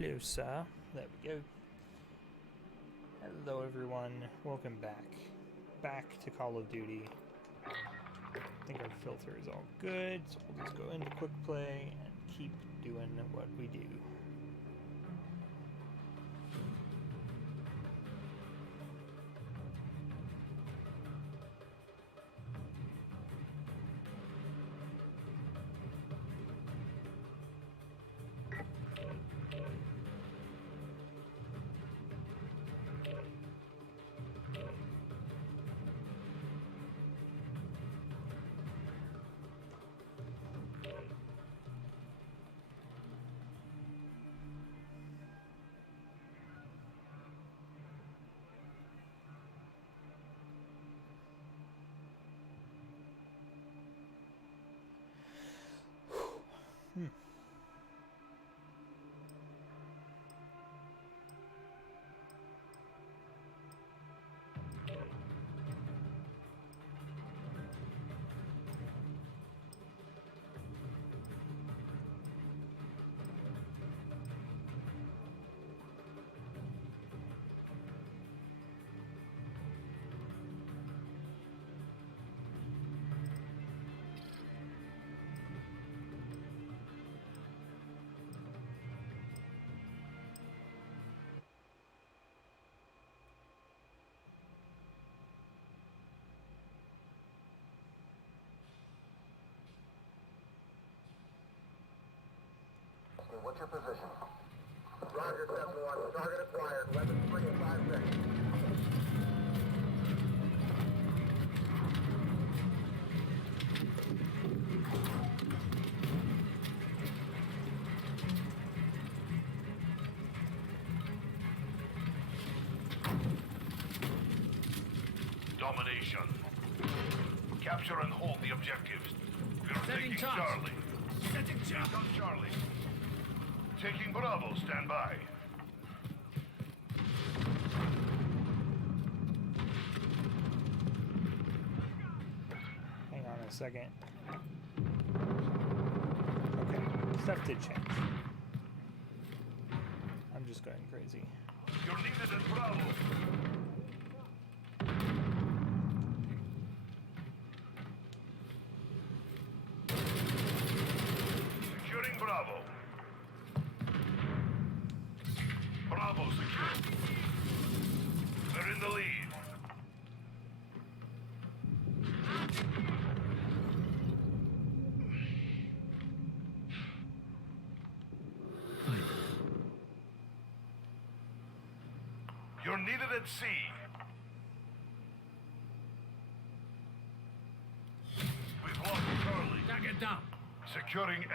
closer. There we go. Hello everyone, welcome back. Back to Call of Duty. I think our filter is all good, so we'll just go into quick play and keep doing what we do. What's your position? Roger, 7-1. Target acquired. Weapons free in 5 seconds. Domination. Capture and hold the objectives. We're taking Charlie. Setting charge. On Charlie. Taking Bravo, stand by. Hang on a second. Okay, stuff did change. I'm just going crazy. You're needed at Bravo. Securing Bravo. Bravo secure. They're in the lead. You're needed at C. We've lost Charlie. Target down. Securing A.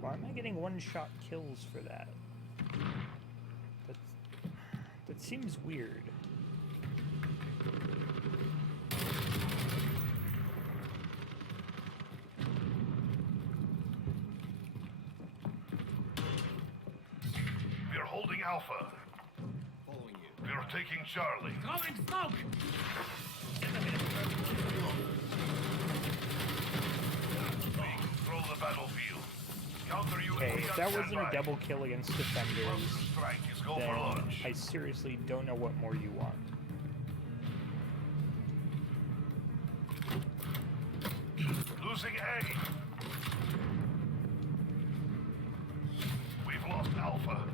Why am I getting one-shot kills for that? That seems weird. We're holding Alpha. Following you. We're taking Charlie. Throwing smoke! We control the battlefield. Counter UAV Okay, if on that wasn't a standby. double kill against Cluster defenders, strike is go for then launch. I seriously don't know what more you want. Losing A. We've lost Alpha.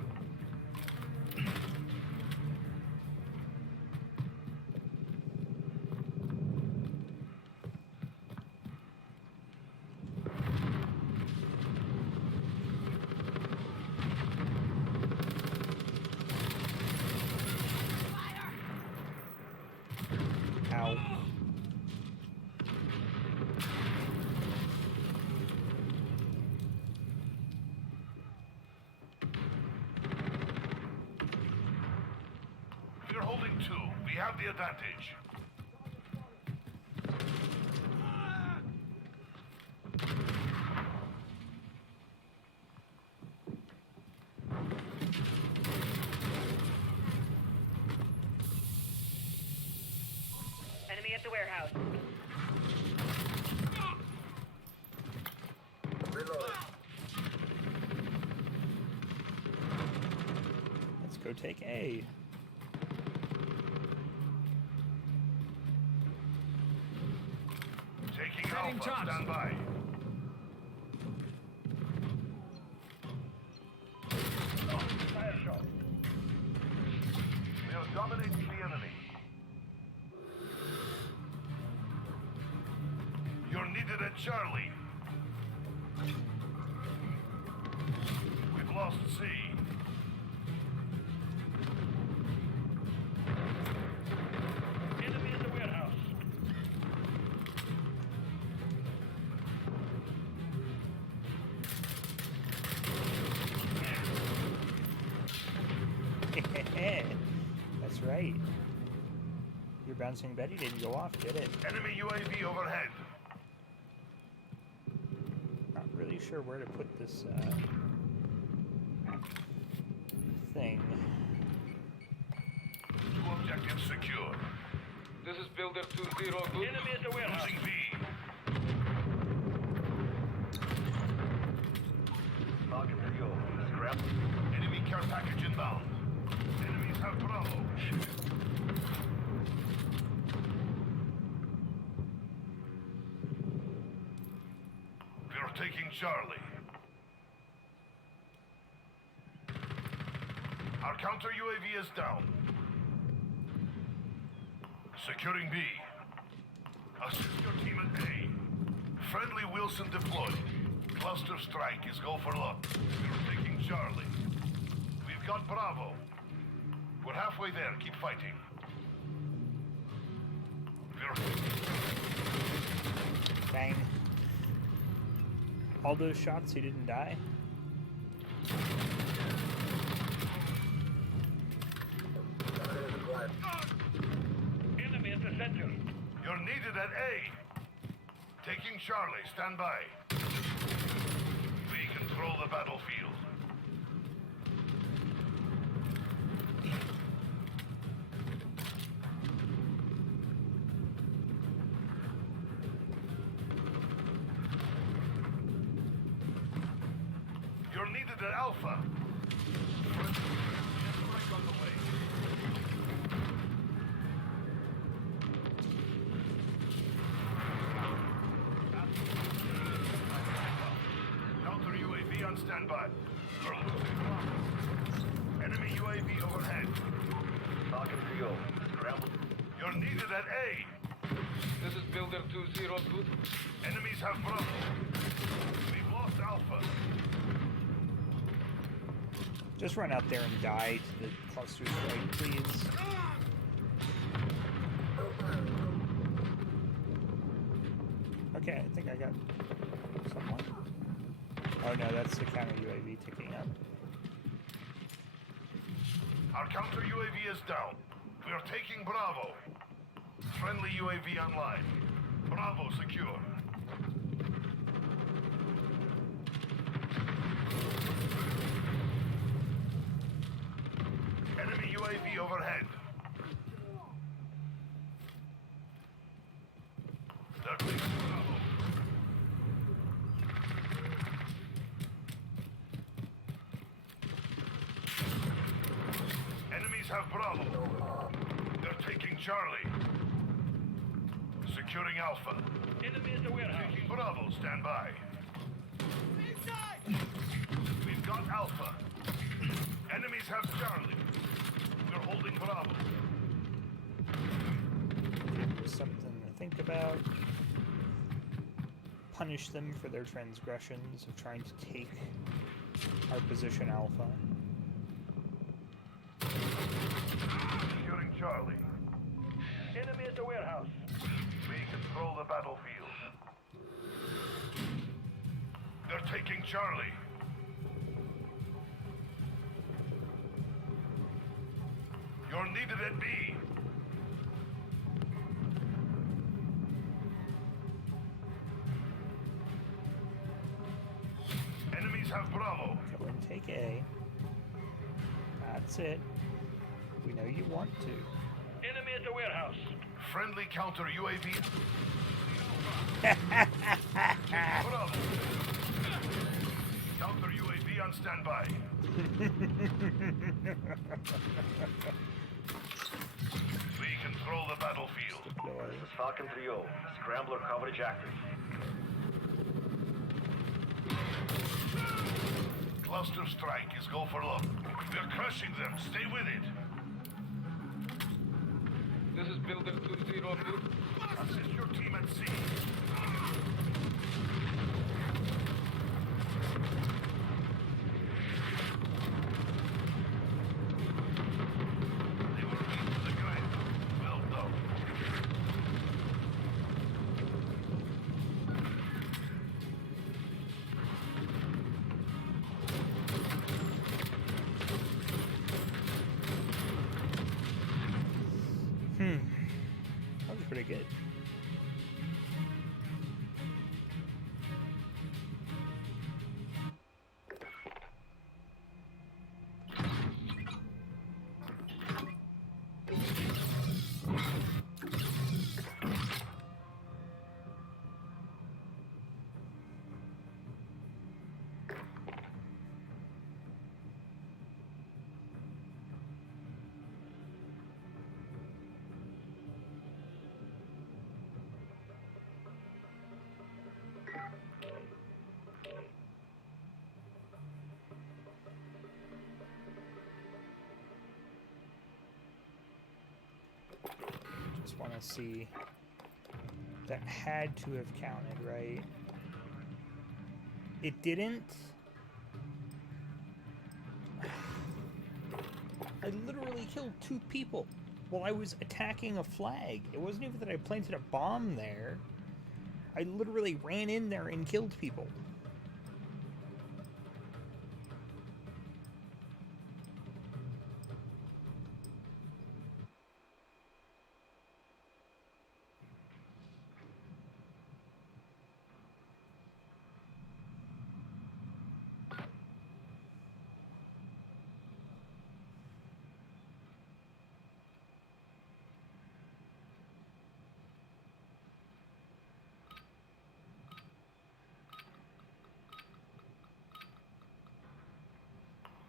Ow. We're holding 2. We have the advantage. Enemy at the warehouse. Reload. go take A. Taking Setting Alpha. charge. Stand by. Fire shot. We are dominating the enemy. You're needed at Charlie. We've lost C. Enemy in the warehouse. That's right. Your bouncing Betty didn't go off, did it? Enemy UAV overhead. Not really sure where to put this thing. Two objectives secure. This is Builder 2-0. Good. Enemy at the warehouse. Losing B. Target radio. Scrap. Enemy care package inbound. Enemies have Bravo. We're taking Charlie. Our counter UAV is down. Securing B. Assist your team at A. Friendly Wilson deployed. Cluster strike is go for luck. We're taking Charlie. We've got Bravo. We're halfway there. Keep fighting. We're... Bang. All those shots, he didn't die? Enemy at the center. You're needed at A. Taking Charlie. Stand by. We control the battlefield. You're needed at Alpha. Strike on the way. Counter UAV on standby. We're losing ground. Enemy UAV overhead. Target field. Scramble. You're needed at A. This is Builder 2-0. Good. Enemies have Bravo. We've lost Alpha. Just run out there and die to the cluster strike, please. Okay, I think I got someone. Oh no, that's the counter UAV ticking up. Our counter UAV is down. We are taking Bravo. Friendly UAV online. Bravo secure. Enemy UAV overhead. They're taking Bravo. Enemies have Bravo. They're taking Charlie. Securing Alpha. Enemy at the warehouse. Taking Bravo. Stand by. We've got Alpha. Enemies have Charlie. We're holding Bravo. Something to think about. Punish them for their transgressions of trying to take our position Alpha. Securing Charlie. Enemy at the warehouse. We control the battlefield. They're taking Charlie. You're needed at B. Enemies have Bravo. Go and take A. That's it. We know you want to. Enemy at the warehouse. Friendly counter UAV. Bravo. Counter UAV on standby. We control the battlefield. This is Falcon 3-0. Scrambler coverage active. Cluster strike is go for look. We're crushing them. Stay with it. This is Builder 202. Assist your team at sea. They were beat to the ground. Well done. That was pretty good. Just want to see. That had to have counted, right? It didn't. I literally killed 2 people while I was attacking a flag. It wasn't even that I planted a bomb there. I literally ran in there and killed people.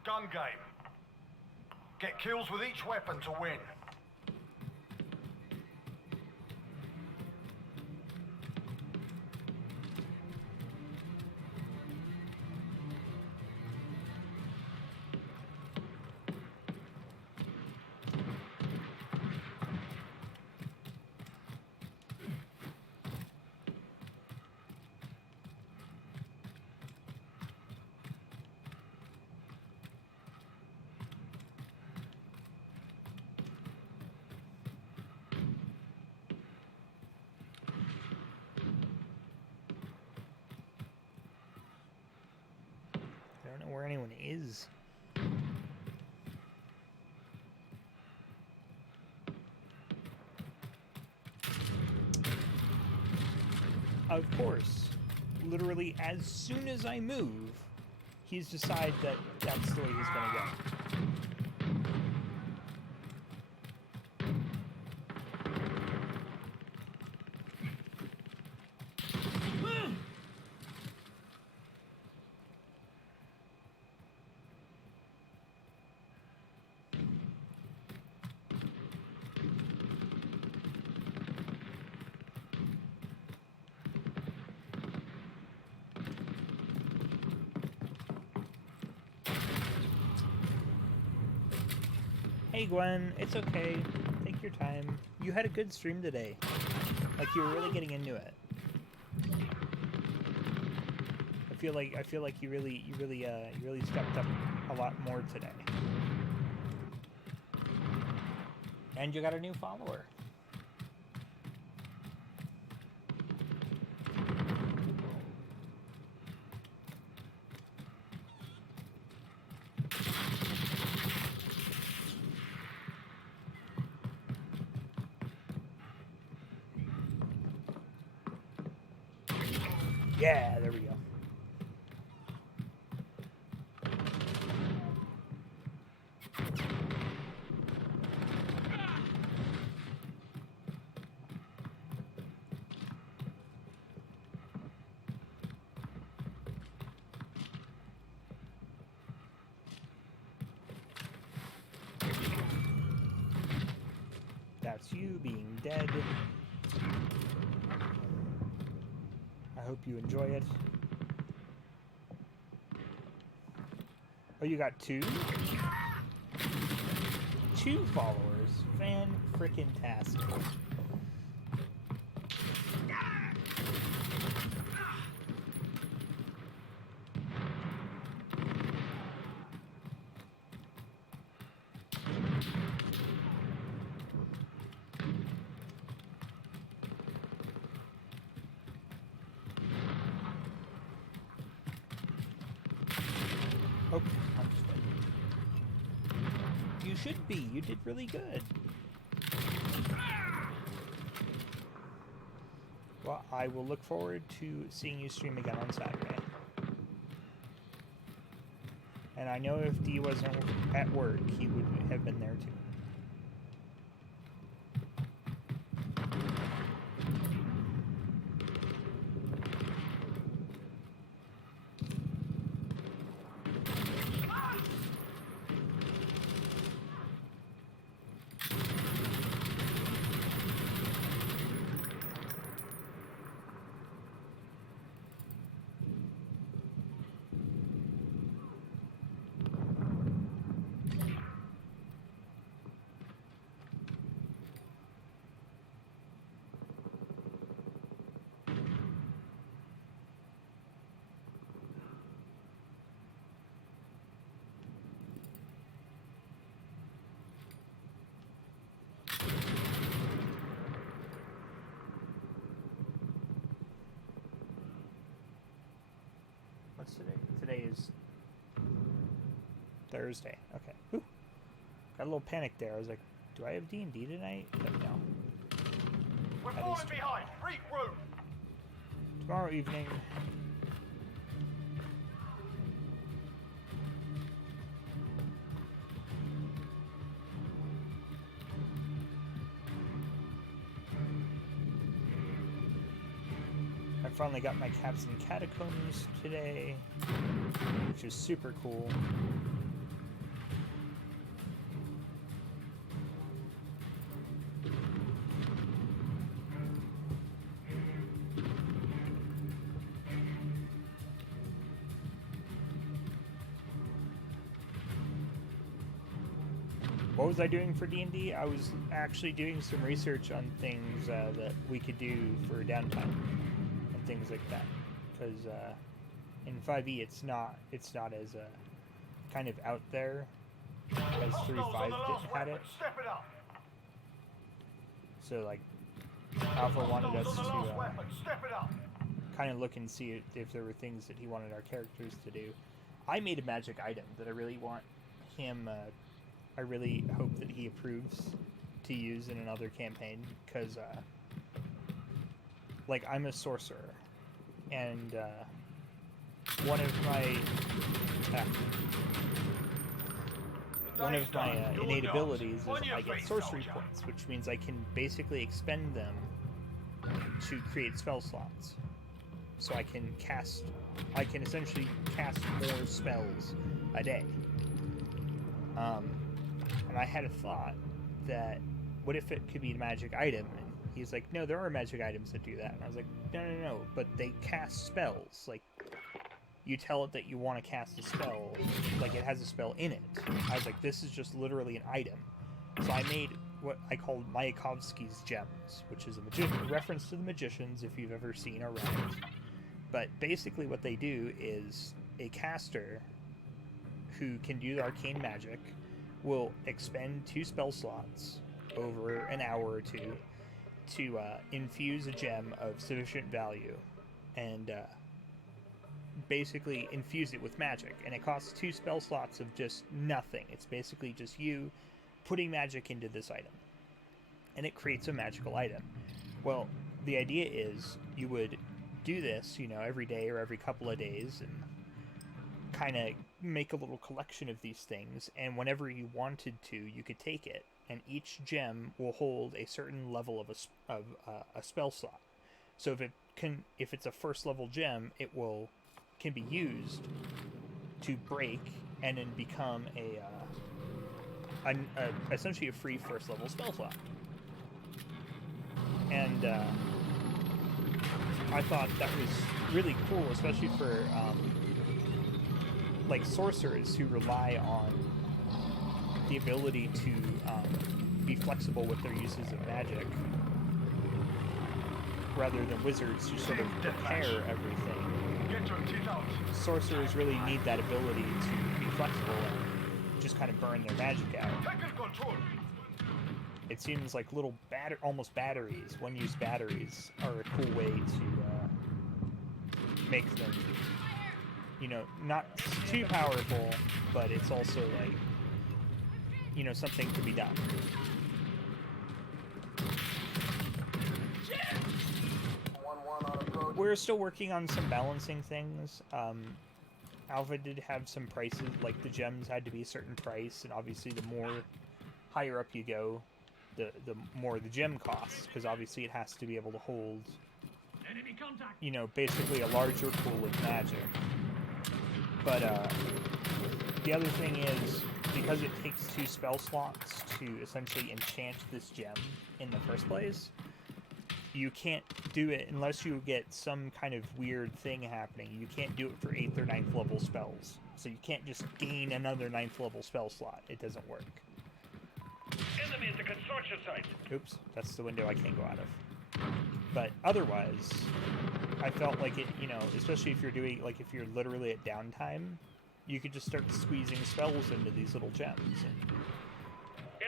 Gun game. Get kills with each weapon to win. I don't know where anyone is. Of course, literally as soon as I move, he's decided that that's the way he's gonna go. Hey Gwen, it's okay. Take your time. You had a good stream today. Like you were really getting into it. I feel like you really stepped up a lot more today. And you got a new follower. Yeah, there we go. you being dead. I hope you enjoy it. Oh, you got two? Two followers. Fan-frickin-tastic. Oh, I'm just dead. You should be. You did really good. Well, I will look forward to seeing you stream again on Saturday. And I know if D wasn't at work, he would have been there too. What's today? Today is Thursday. Okay. Whew. Got a little panic there. I was like, do I have D&D tonight? But no. We're That falling is behind. Regroup. tomorrow evening. I finally got my Captain Catacombs today, which is super cool. What was I doing for D&D? I was actually doing some research on things that we could do for downtime and things like that. Because in 5e, it's not as kind of out there as 3.5 had it. Step it up. So like, Alpha wanted us to Step it up. kind of look and see if there were things that he wanted our characters to do. I made a magic item that I really want him. I really hope that he approves to use in another campaign, because like, I'm a sorcerer, and one of my innate abilities is I get sorcery points, which means I can basically expend them to create spell slots. So I can essentially cast more spells a day. And I had a thought that, what if it could be a magic item? And he's like, no, there are magic items that do that. And I was like, no, but they cast spells. Like, you tell it that you want to cast a spell, like it has a spell in it. I was like, this is just literally an item. So I made what I called Mayakovsky's Gems, which is a reference to the magicians, if you've ever seen or read it. But basically what they do is a caster who can do arcane magic will expend 2 spell slots over an hour or two to infuse a gem of sufficient value and basically infuse it with magic. And it costs 2 spell slots of just nothing. It's basically just you putting magic into this item. And it creates a magical item. Well, the idea is you would do this, every day or every couple of days, and kind of make a little collection of these things, and whenever you wanted to, you could take it, and each gem will hold a certain level of a spell slot. So if it's a first level gem, it can be used to break and then become essentially a free first level spell slot. And I thought that was really cool, especially for like sorcerers who rely on the ability to be flexible with their uses of magic, rather than wizards who sort of prepare everything. Get your teeth out. Sorcerers really need that ability to be flexible and just kind of burn their magic out. Taking control. It seems like little almost batteries, one-use batteries, are a cool way to make them, you know, not too powerful, but it's also like, you know, something to be done. We're still working on some balancing things. Alpha did have some prices, like the gems had to be a certain price, and obviously the more higher up you go, the more the gem costs, because obviously it has to be able to hold, you know, basically a larger pool of magic. But the other thing is, because it takes 2 spell slots to essentially enchant this gem in the first place, you can't do it unless you get some kind of weird thing happening. You can't do it for 8th or 9th level spells. So you can't just gain another 9th level spell slot. It doesn't work. Enemy at the construction site. Oops, that's the window I can't go out of. But otherwise, I felt like it, you know, especially if you're doing, like, if you're literally at downtime, you could just start squeezing spells into these little gems. And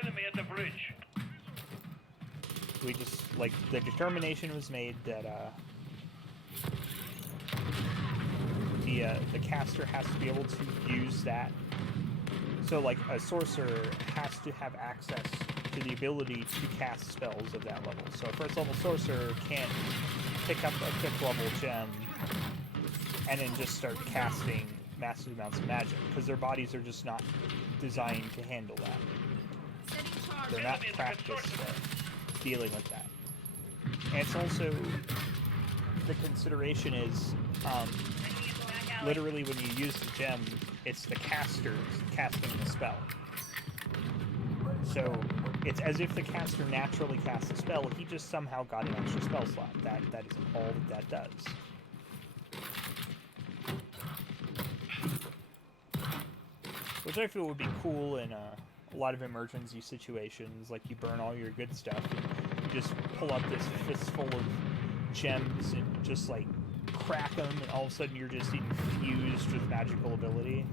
Enemy at the bridge. we just, like, the determination was made that, the caster has to be able to use that. So, like, a sorcerer has to have access to the ability to cast spells of that level. So a first level sorcerer can't pick up a 5th level gem and then just start casting massive amounts of magic, because their bodies are just not designed to handle that. They're not practiced at dealing with that. And it's also, the consideration is, literally when you use the gem, it's the caster casting the spell. So it's as if the caster naturally casts a spell, he just somehow got an extra spell slot. That is all that does. Which I feel would be cool in a lot of emergency situations, like you burn all your good stuff, and you just pull up this fistful of gems and just like crack them, and all of a sudden you're just infused with magical ability.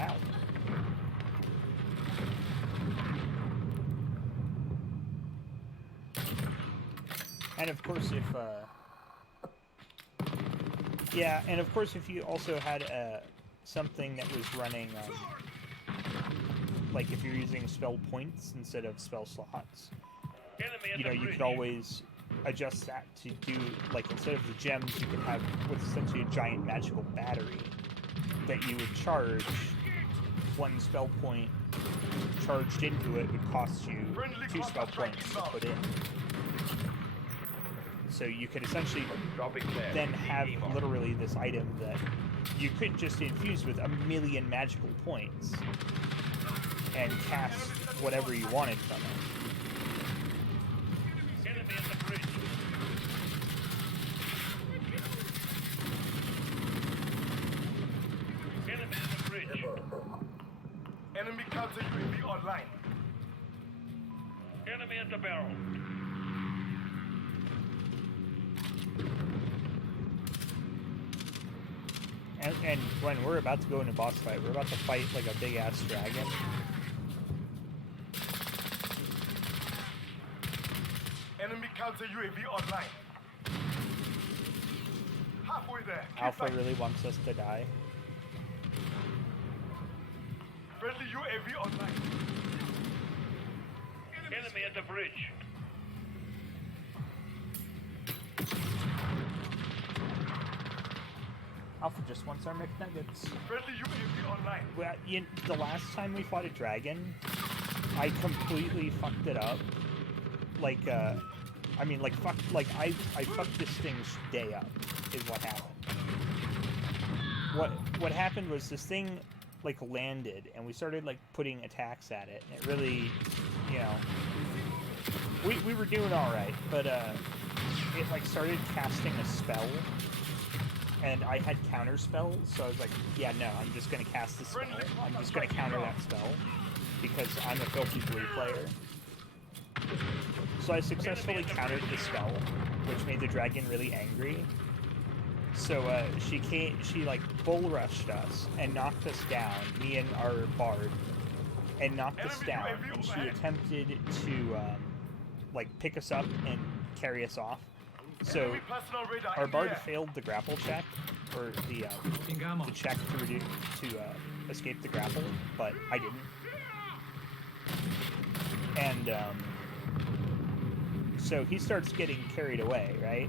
Ow. And of course, if you also had something that was running, like if you're using spell points instead of spell slots, you know, you could always adjust that to do, like, instead of the gems, you could have what's essentially a giant magical battery that you would charge. 1 spell point charged into it would cost you 2 spell points to put in. So you could essentially then have literally this item that you could just infuse with 1,000,000 magical points and cast whatever you wanted from it. Enemy at the bridge. Enemy at the bridge. Enemy counter UAV online. Enemy at the barrel. And when we're about to go into boss fight, we're about to fight like a big ass dragon. Enemy counter UAV online. Halfway there. Keep Alpha fighting. really wants us to die. Friendly UAV online. Enemy at the bridge. Alpha just wants our McNuggets. Friendly UAV online. Well, the last time we fought a dragon, I completely fucked it up. Like, I fucked this thing's day up, is what happened. What happened was this thing, like, landed, and we started, like, putting attacks at it, and it really, you know, we were doing all right, but it like started casting a spell, and I had counter spells, so I was like, yeah, no, I'm just gonna cast the spell. I'm just gonna counter that spell because I'm a filthy blue player. So I successfully countered the spell, which made the dragon really angry. So she like bull rushed us and knocked us down, me and our bard, and knocked us down. And she attempted to like pick us up and carry us off. So Enemy personal radar our in the bard air. failed the grapple check, or the check to escape the grapple, but I didn't. And so he starts getting carried away, right?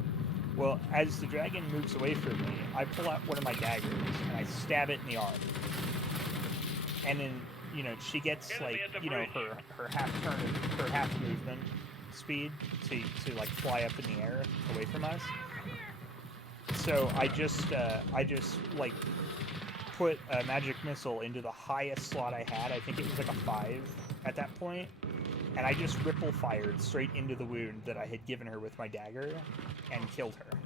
Well, as the dragon moves away from me, I pull out one of my daggers and I stab it in the arm. And then, you know, she gets like, you know, her half turn, her half movement speed to like fly up in the air away from us. So I just like put a magic missile into the highest slot I had. I think it was like a 5 at that point. And I just ripple fired straight into the wound that I had given her with my dagger and killed her.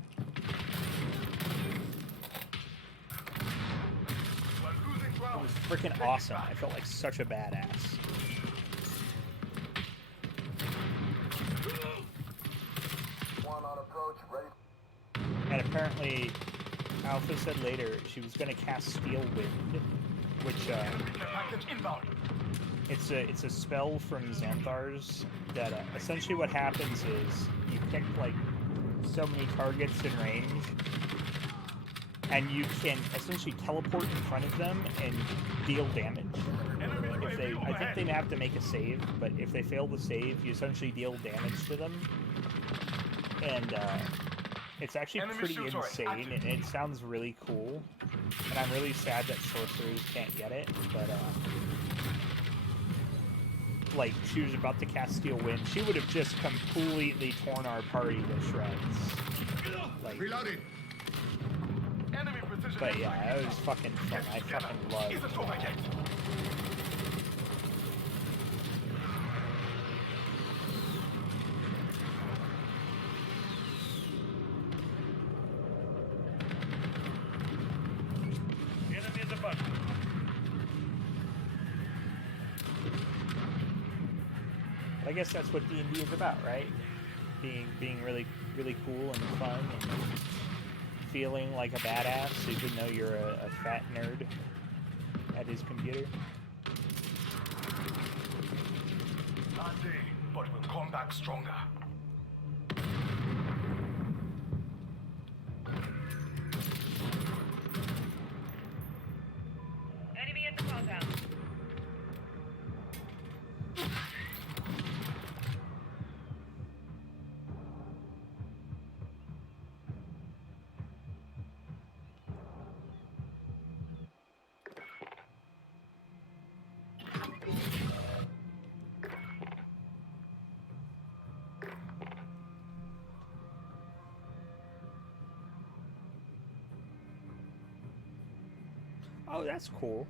We're losing It ground. was freaking awesome. I felt like such a badass. One on approach, ready. And apparently, Alpha said later she was going to cast Steel Wind, which Care package inbound. it's a spell from Xanthar's that essentially what happens is you pick like so many targets in range, and you can essentially teleport in front of them and deal damage. Enemy If they, UAV I think overhead. they have to make a save, but if they fail the save, you essentially deal damage to them, and it's actually Enemy pretty shield turret insane, active. and it sounds really cool. And I'm really sad that sorcerers can't get it, but like she was about to cast Steel Wind, she would have just completely torn our party to shreds. Like, Reloading. Enemy precision but yeah, airstrike it was inbound. fucking fun. I Get together. fucking loved Isn't over that. yet. Enemy in the bus. But I guess that's what D&D is about, right? Being really cool and fun and feeling like a badass even though you're a fat nerd at his computer. Bad day, but we'll come back stronger. Enemy at the compound. Oh, that's cool.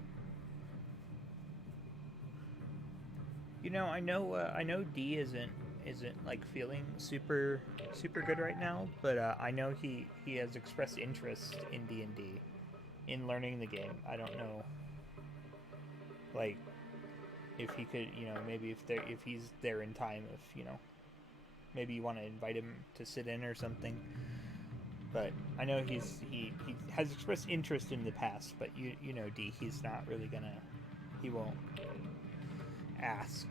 You know, I know D isn't like feeling super good right now, but I know he has expressed interest in D&D, in learning the game. I don't know, like, if he could, you know, maybe if he's there in time, if, you know, maybe you want to invite him to sit in or something. But I know he has expressed interest in the past, but you know D, he's not really he won't ask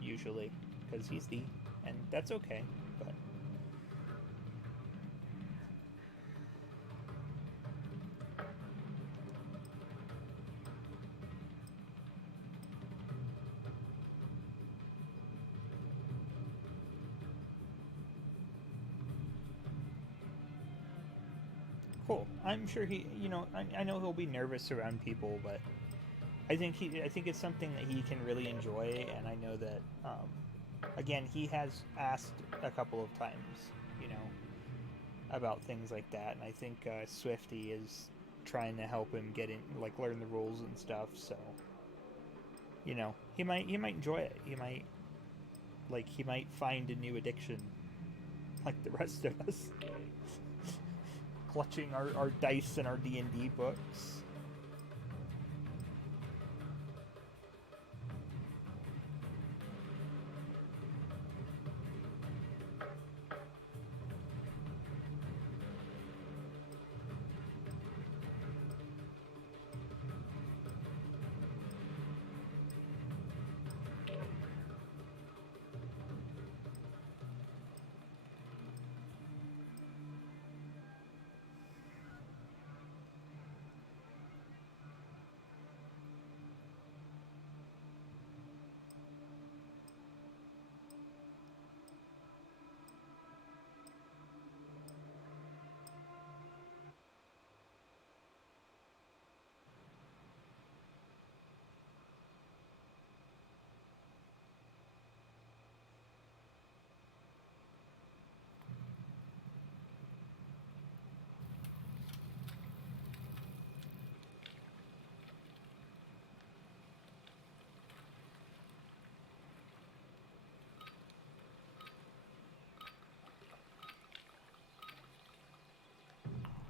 usually because he's D, and that's okay. But cool. I'm sure he, you know, I know he'll be nervous around people, but I think it's something that he can really enjoy, and I know that, again, he has asked a couple of times, you know, about things like that, and I think Swifty is trying to help him get in, like, learn the rules and stuff. So, you know, he might enjoy it. He might Like, he might find a new addiction, like the rest of us. Clutching our dice and our D&D books.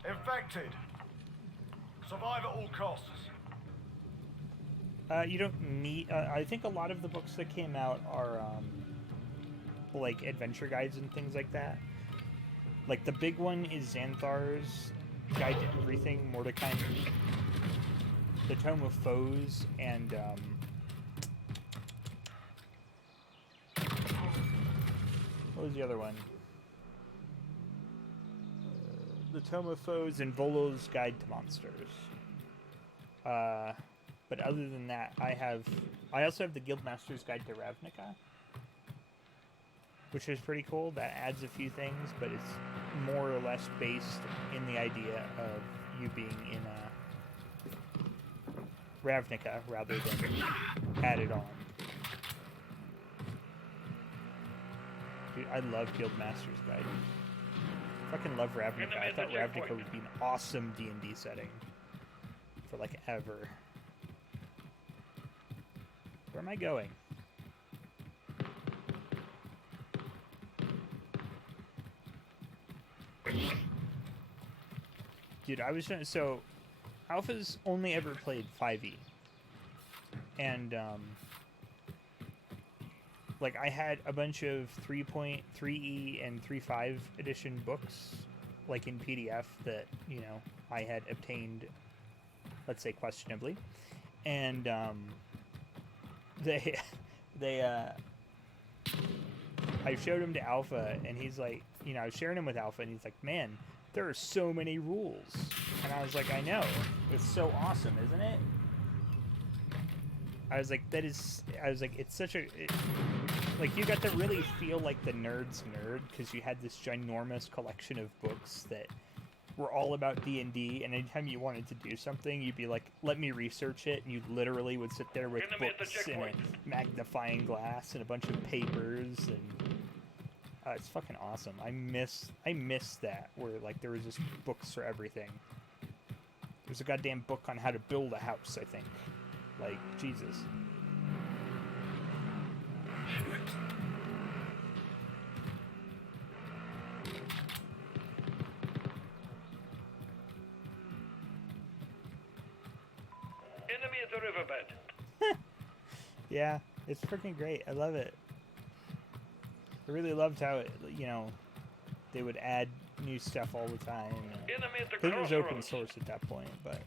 Infected. Survive at all costs. You don't need. I think a lot of the books that came out are like adventure guides and things like that. Like the big one is Xanthar's Guide to Everything, Mordecai, the Tome of Foes, and what was the other one? The Tome of Foes and Volo's Guide to Monsters. But other than that, I also have the Guildmaster's Guide to Ravnica, which is pretty cool. That adds a few things, but it's more or less based in the idea of you being in Ravnica rather than added on. Dude, I love Guildmaster's Guide. Fucking love Ravnica. I thought Ravnica would be an awesome D&D setting for like ever. Where am I going? Dude, I was trying, so Alpha's only ever played 5e. And like I had a bunch of 3.3e and 3.5 edition books like in PDF that, you know, I had obtained, let's say questionably. And I showed him to Alpha, and he's like, you know, I was sharing him with Alpha, and he's like, man, there are so many rules. And I was like, I know. It's so awesome, isn't it? I was like, it's such a... like, you got to really feel like the nerd's nerd, because you had this ginormous collection of books that were all about D&D, and anytime you wanted to do something, you'd be like, let me research it, and you literally would sit there with books and a magnifying glass and a bunch of papers, and it's fucking awesome. I miss that, where like there was just books for everything. There's a goddamn book on how to build a house, I think. Like, Jesus. Enemy at the riverbed. Yeah, it's freaking great. I love it. I really loved how it, you know, they would add new stuff all the time. Enemy at the It was open crossroads. source at that point, but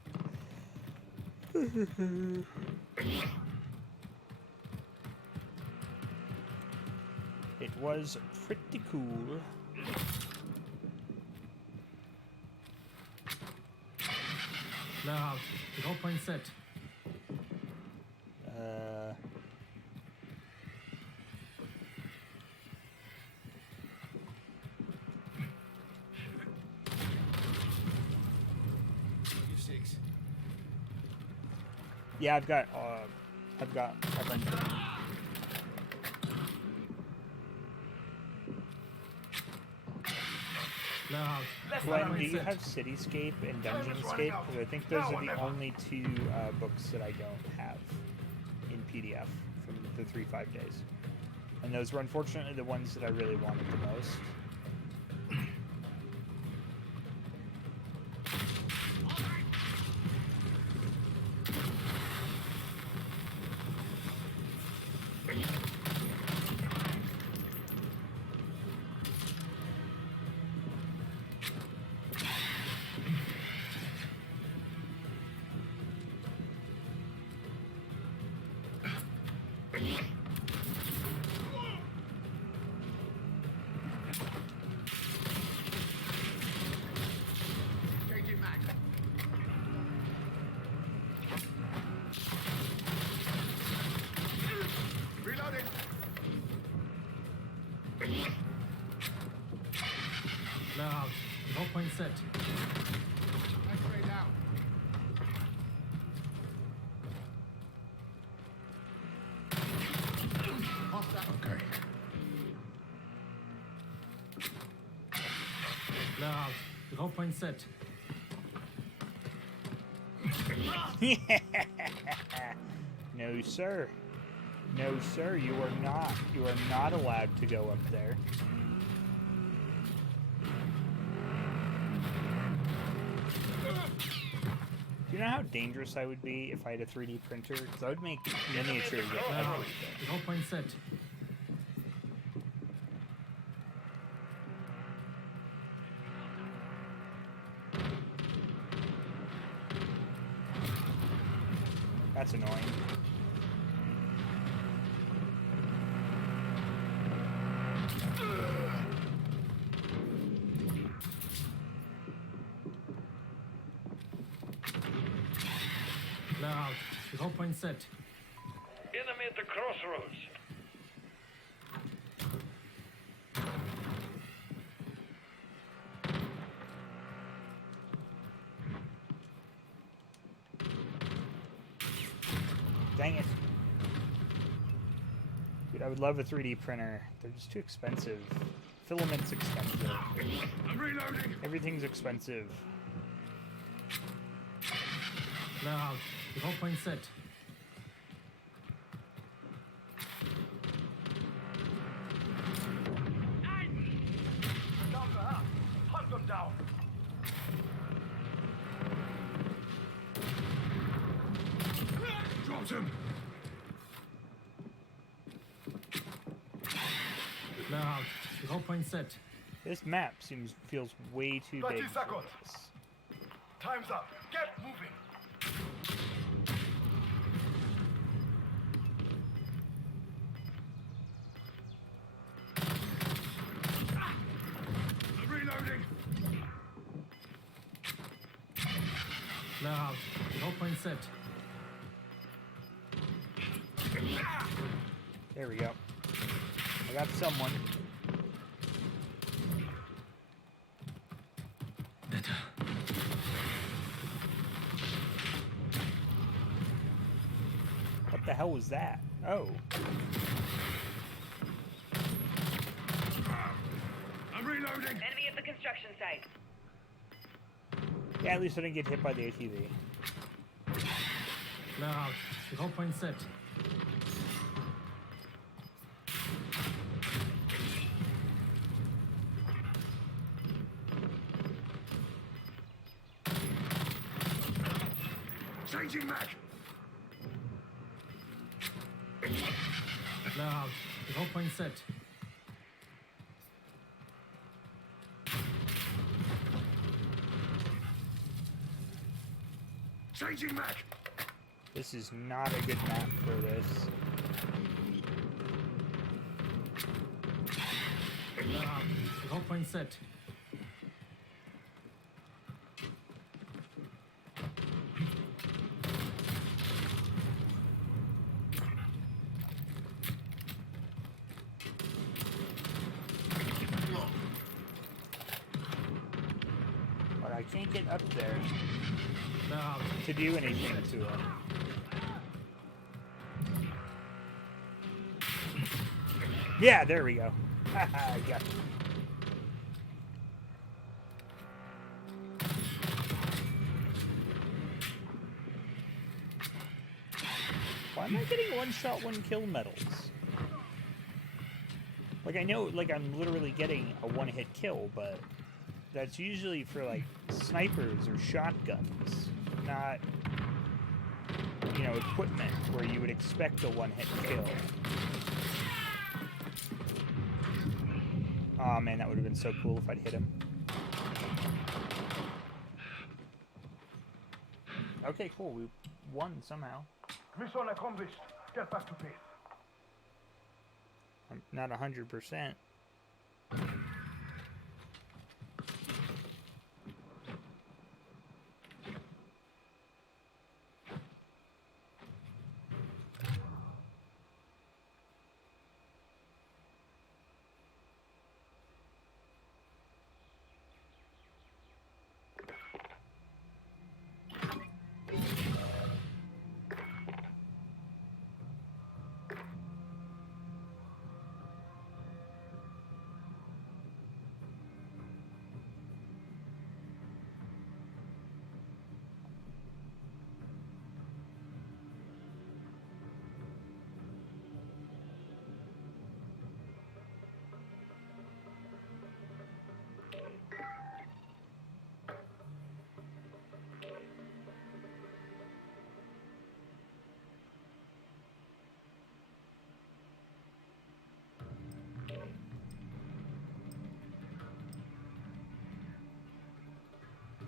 it was pretty cool. Flare out. Control point set. U6. Yeah, I've got a bunch of them. Flare out. Glenn, do you have Cityscape and Dungeonscape? Because I think those are the only two books that I don't have in PDF from the 3.5 days. And those were unfortunately the ones that I really wanted the most. Flare out. Control point set. Okay. Flare out. Control point set. No, sir. No, sir, you are not. You are not allowed to go up there. Do you know how dangerous I would be if I had a 3D printer? Because I would make miniatures of Flare out. everything. Control point set. That's annoying. Flare out. Control point set. Enemy at the crossroads. Dang it. Dude, I would love a 3D printer. They're just too expensive. Filament's expensive. I'm reloading. Everything's expensive. Flare out. Control point set. Down the half. Hunt them down. Dropped him. Flare out. Control point set. This map feels way too 30 big for seconds. this. Time's up. Get moving. I'm reloading. Flare out. Control point set. There we go. I got someone. What the hell was that? Oh. I'm reloading. Enemy at the construction site. Yeah, at least I didn't get hit by the ATV. Flare out. Control point set. Changing mag. Flare out. Control point set. Changing mag. This is not a good map for this. Flare out. Control point set. But I can't get up there Flare out. to do anything to it. Yeah, there we go. Haha, I got it. Why am I getting one-shot, one-kill medals? I know, like, I'm literally getting a one-hit kill, but that's usually for, like, snipers or shotguns, not, you know, equipment where you would expect a one-hit kill. Oh man, that would have been so cool if I'd hit him. Okay, cool. We won somehow. Mission accomplished. Get back to base. I'm not 100%.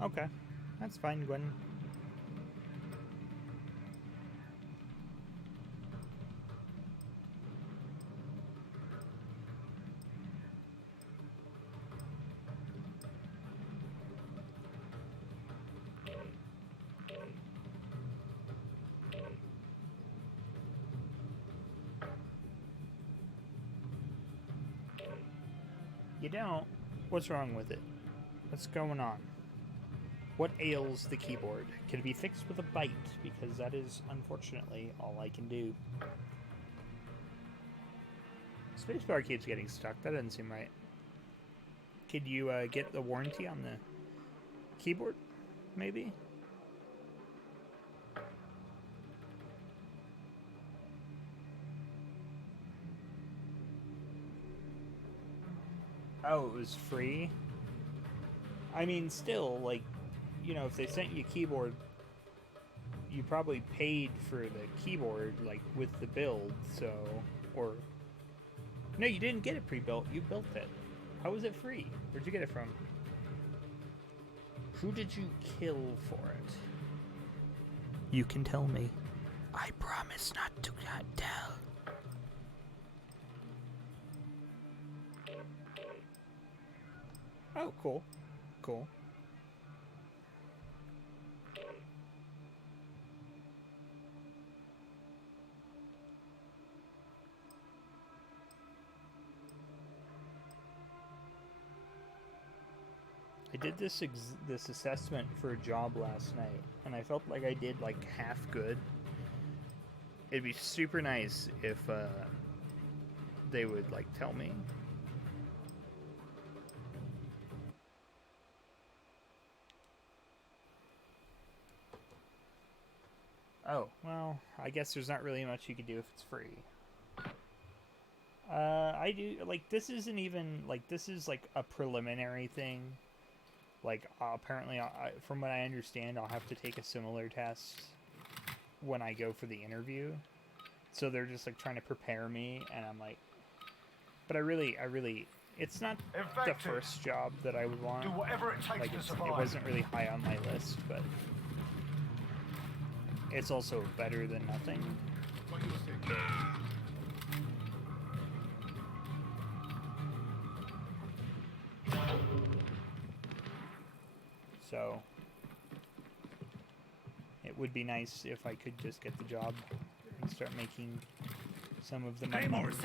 Okay, that's fine, Gwen. You don't? What's wrong with it? What's going on? What ails the keyboard? Can it be fixed with a bite? Because that is, unfortunately, all I can do. Spacebar keeps getting stuck. That doesn't seem right. Could you get the warranty on the keyboard? Maybe? Oh, it was free? I mean, still, like, you know, if they sent you a keyboard, you probably paid for the keyboard, like, with the build, so... Or... No, you didn't get it pre-built. You built it. How was it free? Where'd you get it from? Who did you kill for it? You can tell me. I promise not to not tell. Oh, cool. Cool. I did this assessment for a job last night, and I felt like I did like half good. It'd be super nice if they would like tell me. Oh, well, I guess there's not really much you can do if it's free. I do, like, this isn't even, like, this is, like, a preliminary thing. Like, apparently, from what I understand, I'll have to take a similar test when I go for the interview. So they're just, like, trying to prepare me, and I'm like... But I really... It's not the first job that I would want. Do whatever it takes Like, to it survive. wasn't really high on my list, but... It's also better than nothing. So, it would be nice if I could just get the job and start making some of the monies.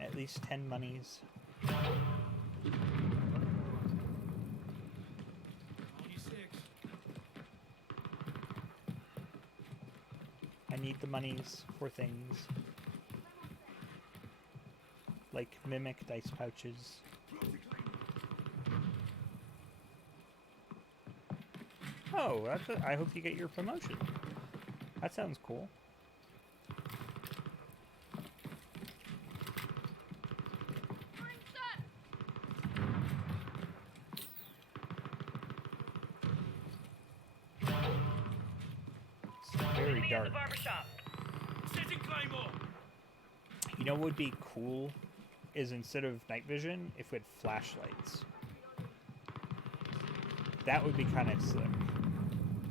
At least 10 monies. I need the monies for things like mimic dice pouches. Oh, I hope you get your promotion. That sounds cool. There's dark. a barbershop. You know what would be cool is instead of night vision, if we had flashlights. That would be kind of slick.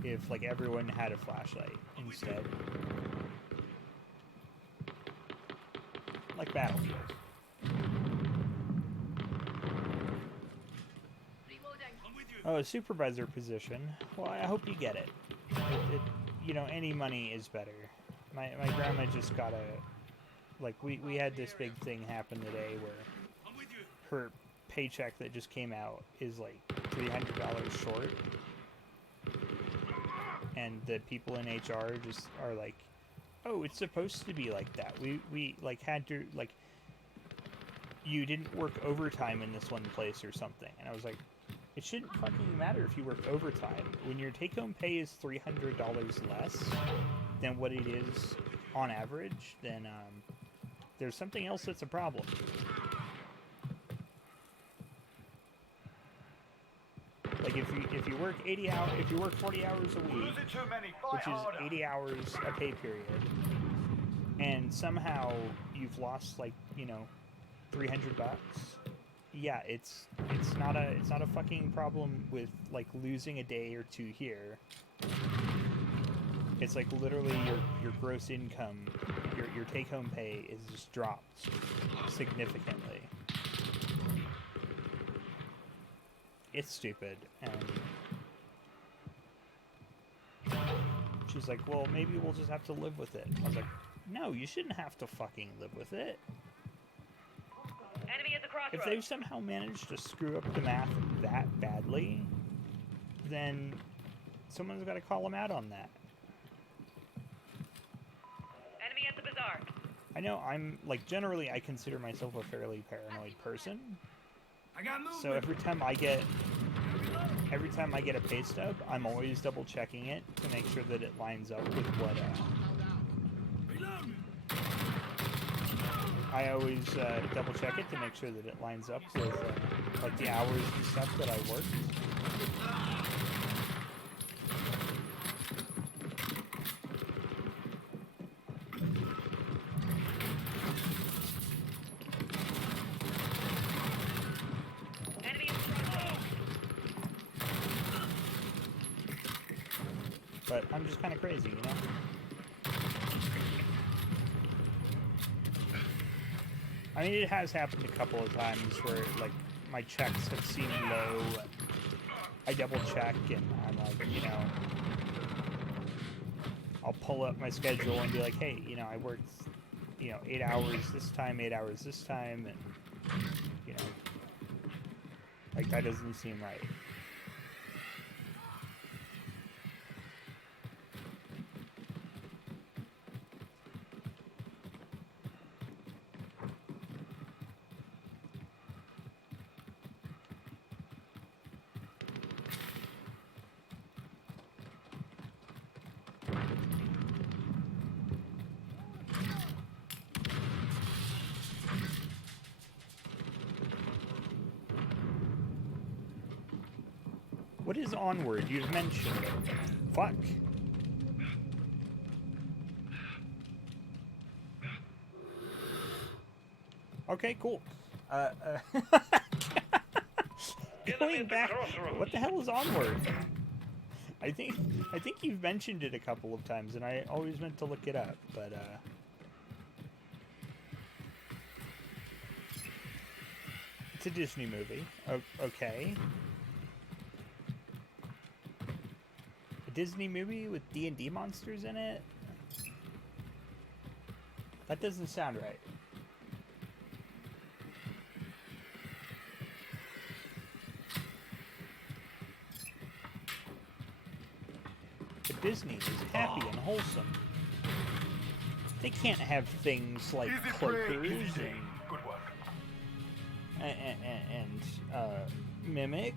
If like everyone had a flashlight instead. Like Battlefield. Oh, a supervisor position. Well, I hope you get it. You know, any money is better. My grandma just got a... Like, we had this big thing happen today where her paycheck that just came out is like $300 short. And the people in HR just are like, oh, it's supposed to be like that. We like had to, like, you didn't work overtime in this one place or something. And I was like, it shouldn't fucking matter if you work overtime. When your take-home pay is $300 less than what it is on average, then there's something else that's a problem. Like if you work 80 hours, if you work 40 hours a week, which is 80 hours a pay period, and somehow you've lost like, you know, $300. Yeah, it's not a fucking problem with like losing a day or two here. It's like literally your gross income, your take home pay is just dropped significantly. It's stupid. And she's like, well, maybe we'll just have to live with it. I was like, no, you shouldn't have to fucking live with it. Enemy at the If crossroads. they've somehow managed to screw up the math that badly, then someone's got to call them out on that. Enemy at the bazaar. I know I'm, like, generally I consider myself a fairly paranoid person. So every time I get a pay stub, I'm always double checking it to make sure that it lines up with what, I always double check it to make sure that it lines up with like the hours and stuff that I worked. Enemy at the crossroads. But I'm just kind of crazy, you know? I mean, it has happened a couple of times where, like, my checks have seemed low. I double check and I'm like, you know, I'll pull up my schedule and be like, hey, you know, I worked, you know, 8 hours this time, 8 hours this time, and, you know, like, that doesn't seem right. What is Onward? You've mentioned it. Fuck. Okay, cool. Going back, what the hell is Onward? I think you've mentioned it a couple of times, and I always meant to look it up, but it's a Disney movie. Okay. A Disney movie with D&D monsters in it? That doesn't sound right. But Disney is happy and wholesome. They can't have things like Easy prey, cloakers easy day. Good work. and mimics.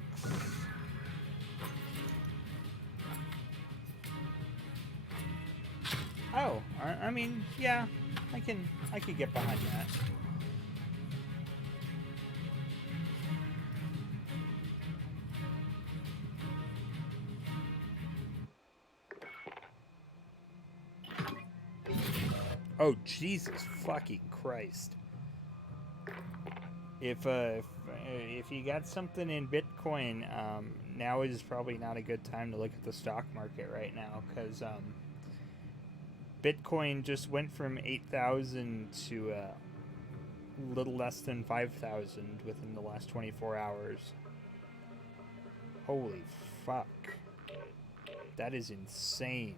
Oh, I mean, yeah, I could get behind that. Oh, Jesus fucking Christ. If you got something in Bitcoin, now is probably not a good time to look at the stock market right now, because Bitcoin just went from 8,000 to a little less than 5,000 within the last 24 hours. Holy fuck. That is insane.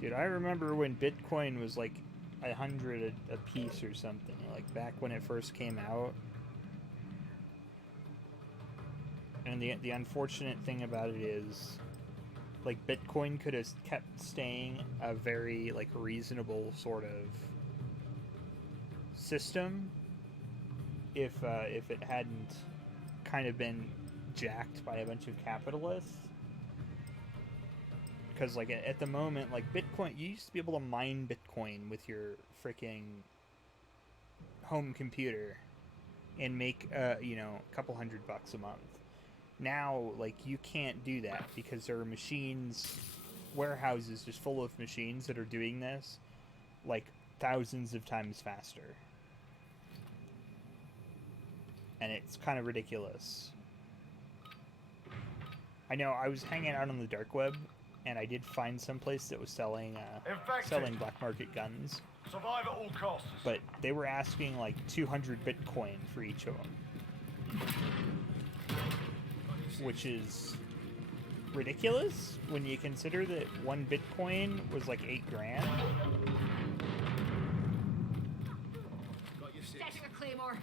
Dude, I remember when Bitcoin was like 100 a piece or something, like back when it first came out. And the unfortunate thing about it is, like, Bitcoin could have kept staying a very, like, reasonable sort of system if it hadn't kind of been jacked by a bunch of capitalists. Because, like, at the moment, like, Bitcoin, you used to be able to mine Bitcoin with your freaking home computer and make, you know, a couple $100 a month. Now, like, you can't do that because there are machines, warehouses just full of machines that are doing this, like, thousands of times faster. And it's kind of ridiculous. I know, I was hanging out on the dark web, and I did find some place that was selling black market guns. Survive at all costs. But they were asking like 200 Bitcoin for each of them, which is ridiculous when you consider that one Bitcoin was like $8,000. Setting a claymore.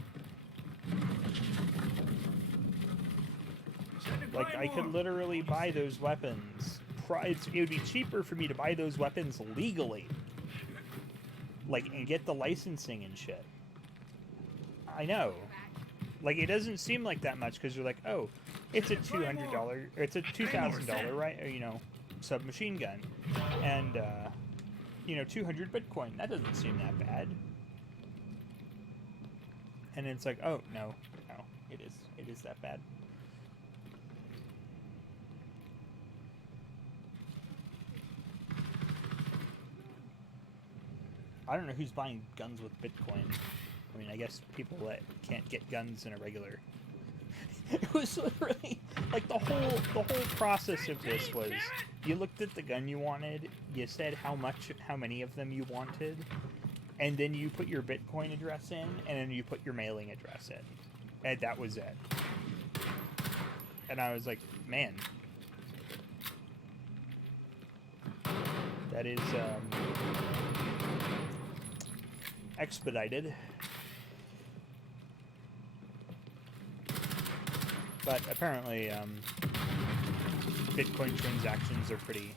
Like, I could literally buy those weapons. It would be cheaper for me to buy those weapons legally, like, and get the licensing and shit. I know. Like, it doesn't seem like that much because you're like, oh, it's a $200, it's a $2,000, right? You know, submachine gun, and you know, 200 Bitcoin. That doesn't seem that bad. And it's like, oh no, it is that bad. I don't know who's buying guns with Bitcoin. I mean, I guess people that can't get guns in a regular. It was literally like the whole process of this was: you looked at the gun you wanted, you said how many of them you wanted, and then you put your Bitcoin address in, and then you put your mailing address in, and that was it. And I was like, man, that is expedited. But apparently, Bitcoin transactions are pretty...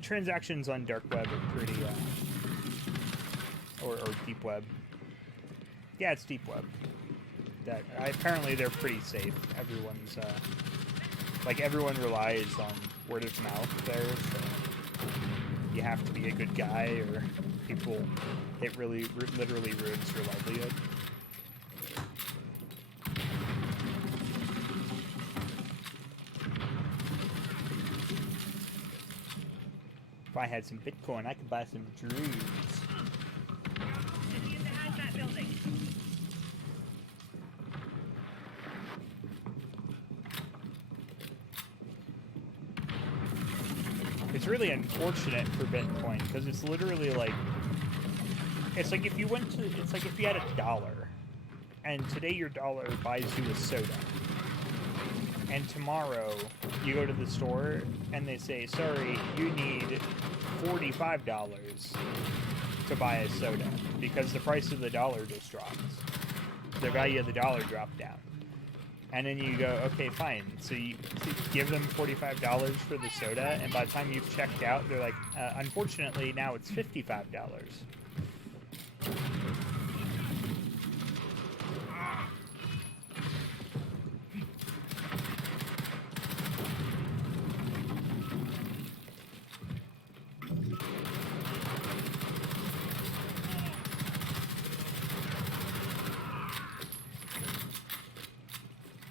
transactions on dark web are pretty... or deep web. Yeah, it's deep web. Apparently they're pretty safe. Everyone's... like, everyone relies on word of mouth there, so... you have to be a good guy, or people... it really, literally ruins your livelihood. If I had some Bitcoin, I could buy some druids. City in the hazmat building. It's really unfortunate for Bitcoin because it's literally like, it's like if you went to, it's like if you had $1 and today your dollar buys you a soda, and tomorrow you go to the store and they say, sorry, you need $45 to buy a soda because the price of the dollar just dropped. The value of the dollar dropped down. And then you go, okay, fine. So you give them $45 for the soda, and by the time you've checked out, they're like, unfortunately, now it's $55.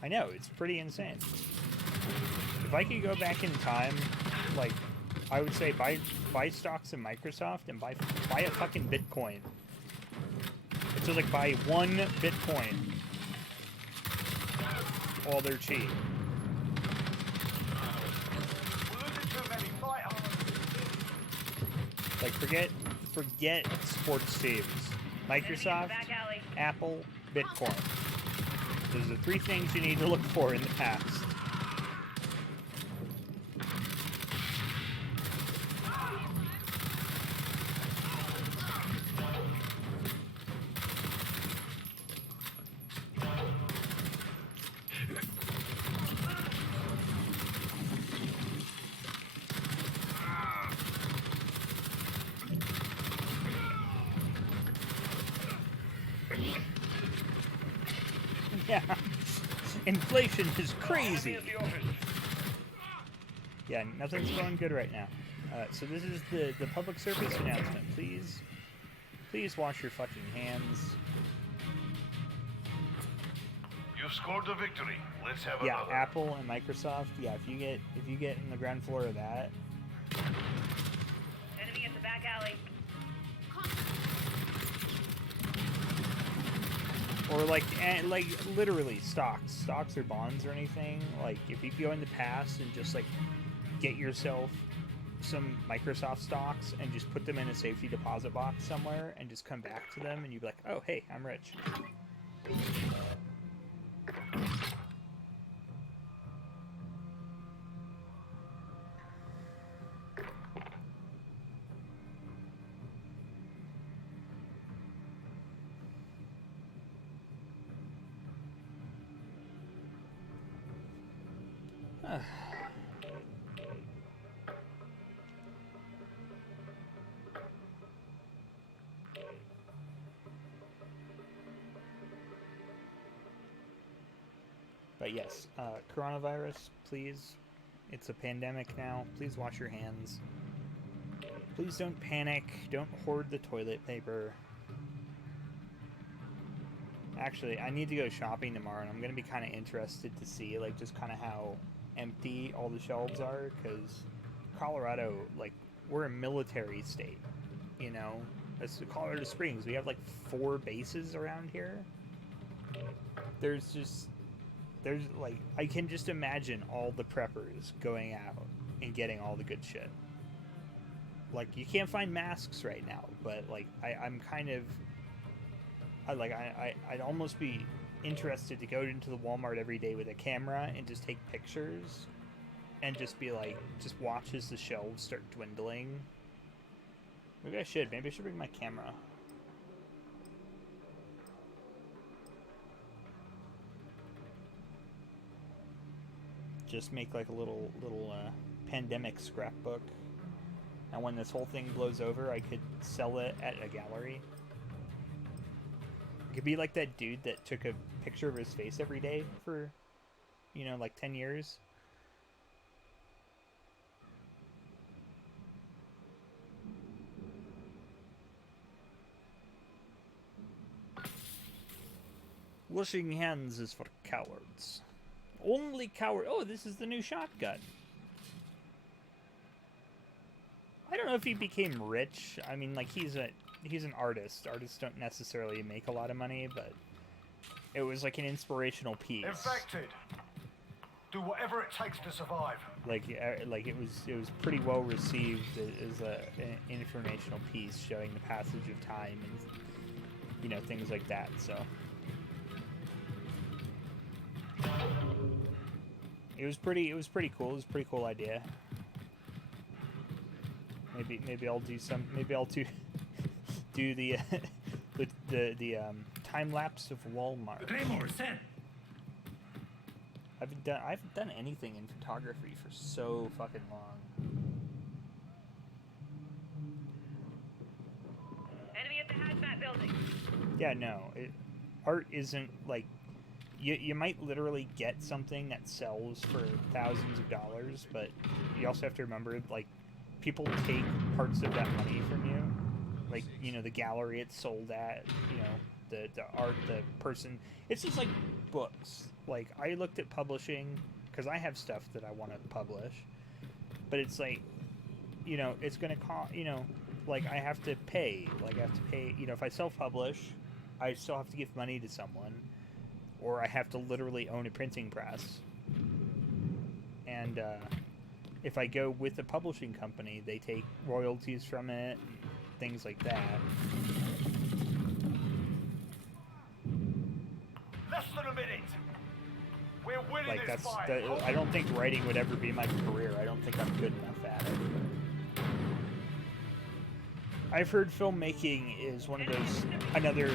I know, it's pretty insane. If I could go back in time, like, I would say buy stocks in Microsoft and buy a fucking Bitcoin. So like buy 1 Bitcoin while they're cheap. Like forget sports teams. Microsoft, Back alley. Apple, Bitcoin. Those are the 3 things you need to look for in the past. Yeah. Inflation is crazy. Enemy at the office. Yeah, nothing's going good right now. So this is the public service announcement. Please wash your fucking hands. You've scored a victory. Let's have Yeah, another. Apple and Microsoft. Yeah, if you get in the ground floor of that, Enemy at the back alley. or like literally stocks or bonds or anything. Like if you go in the past and just like get yourself some Microsoft stocks and just put them in a safety deposit box somewhere and just come back to them and you'd be like, oh hey, I'm rich. But yes, coronavirus, please. It's a pandemic now. Please wash your hands. Please don't panic. Don't hoard the toilet paper. Actually, I need to go shopping tomorrow, and I'm going to be kind of interested to see, like, just kind of how empty all the shelves are, because Colorado, like, we're a military state, you know? It's Colorado Springs. We have, like, 4 bases around here. There's, like, I can just imagine all the preppers going out and getting all the good shit. Like, you can't find masks right now, but, like, I'm kind of... I'd almost be interested to go into the Walmart every day with a camera and just take pictures and just be like, just watch as the shelves start dwindling. Maybe I should bring my camera. Just make like a little pandemic scrapbook, and when this whole thing blows over, I could sell it at a gallery. It could be like that dude that took a picture of his face every day for, you know, like 10 years. Washing hands is for cowards. Only coward. Oh, this is the new shotgun. I don't know if he became rich. I mean, like, he's an artist. Artists don't necessarily make a lot of money, but it was like an inspirational piece. Infected. Do whatever it takes to survive. Like it was pretty well received as an informational piece showing the passage of time and, you know, things like that. So it was pretty cool. It was a pretty cool idea. Maybe I'll do some. Maybe I'll do the the time lapse of Walmart. Claymore, sent. I haven't done anything in photography for so fucking long. Enemy at the hazmat building. Yeah, no. Art isn't like you might literally get something that sells for thousands of dollars, but you also have to remember, like, people take parts of that money from you. Like, you know, the gallery it's sold at, you know, the art, the person. It's just like books. Like, I looked at publishing because I have stuff that I want to publish, but it's like, you know, it's going to cost, you know, like I have to pay. Like, I have to pay, you know, if I self-publish, I still have to give money to someone, or I have to literally own a printing press. And if I go with a publishing company, they take royalties from it, and things like that. Less than a minute. We're winning Like, this fight. I don't think writing would ever be my career. I don't think I'm good enough at it. I've heard filmmaking is one of those, another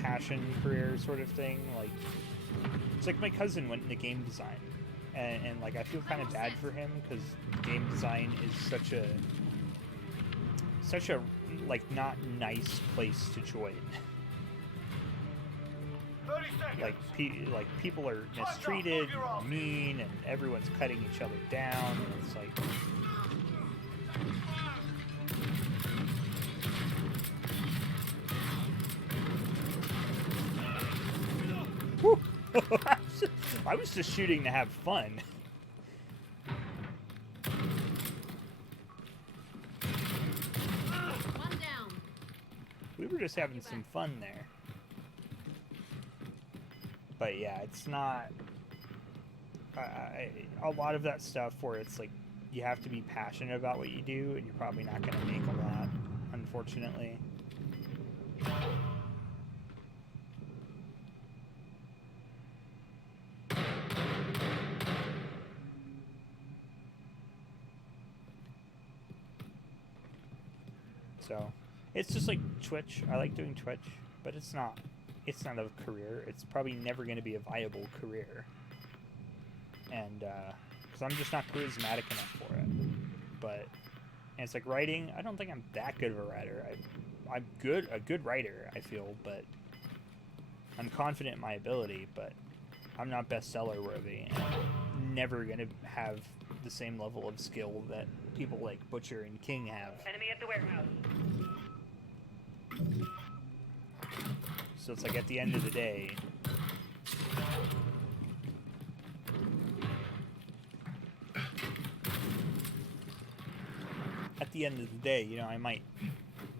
passion career sort of thing. Like, it's like my cousin went into game design, and like, I feel kind of bad for him because game design is such a like not nice place to join. 30 seconds. Like people are mistreated, mean, and everyone's cutting each other down. It's like, whew. I was just shooting to have fun. One down. We were just having some fun there. But yeah, it's not a lot of that stuff where it's like you have to be passionate about what you do, and you're probably not going to make a lot, unfortunately. So, it's just like Twitch. I like doing Twitch, but it's not a career. It's probably never going to be a viable career. And, because I'm just not charismatic enough for it. But, and it's like writing, I don't think I'm that good of a writer. I'm a good writer, I feel, but I'm confident in my ability, but I'm not bestseller worthy, and I'm never going to have the same level of skill that people like Butcher and King have. Enemy at the warehouse. So it's like at the end of the day, you know, I might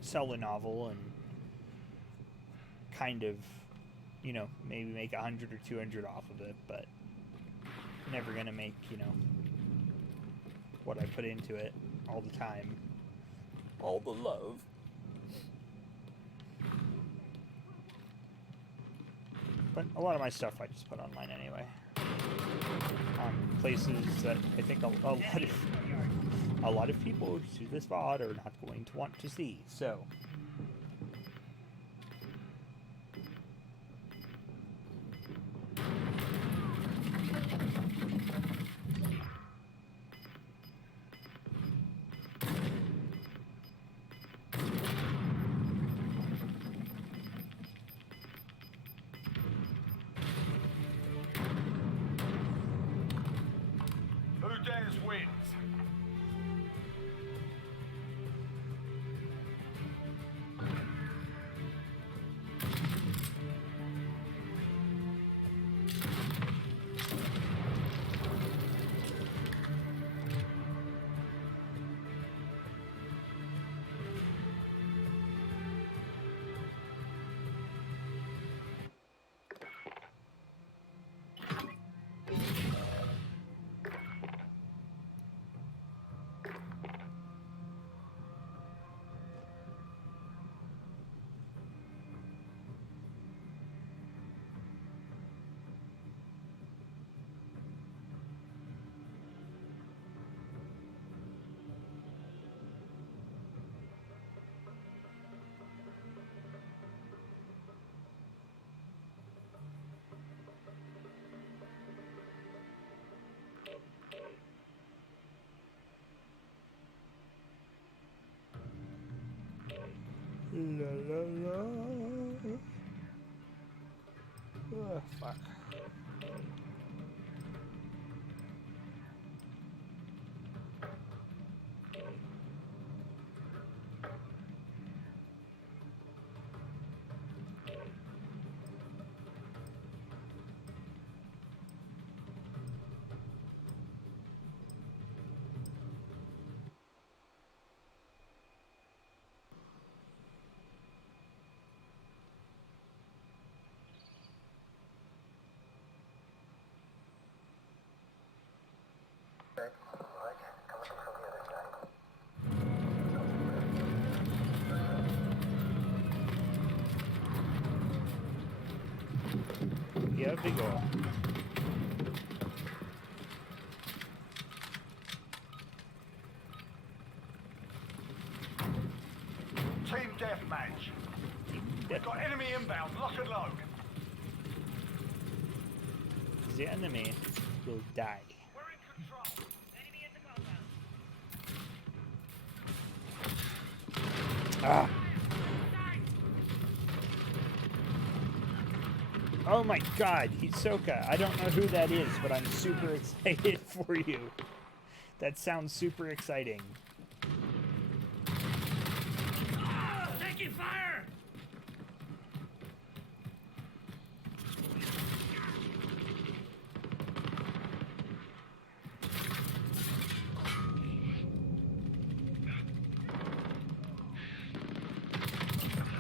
sell a novel and kind of, you know, maybe make 100 or 200 off of it, but never gonna make, you know, what I put into it all the time, all the love. But a lot of my stuff I just put online anyway, on places that I think a lot of people who see this VOD are not going to want to see. So. Who dares wins? La la la. Oh, fuck. Vigor. Team deathmatch. We've got enemy inbound. Lock and load. The enemy will die. We're in control. Enemy at the compound. Ah! Oh my god, Hisoka. I don't know who that is, but I'm super excited for you. That sounds super exciting. Taking fire!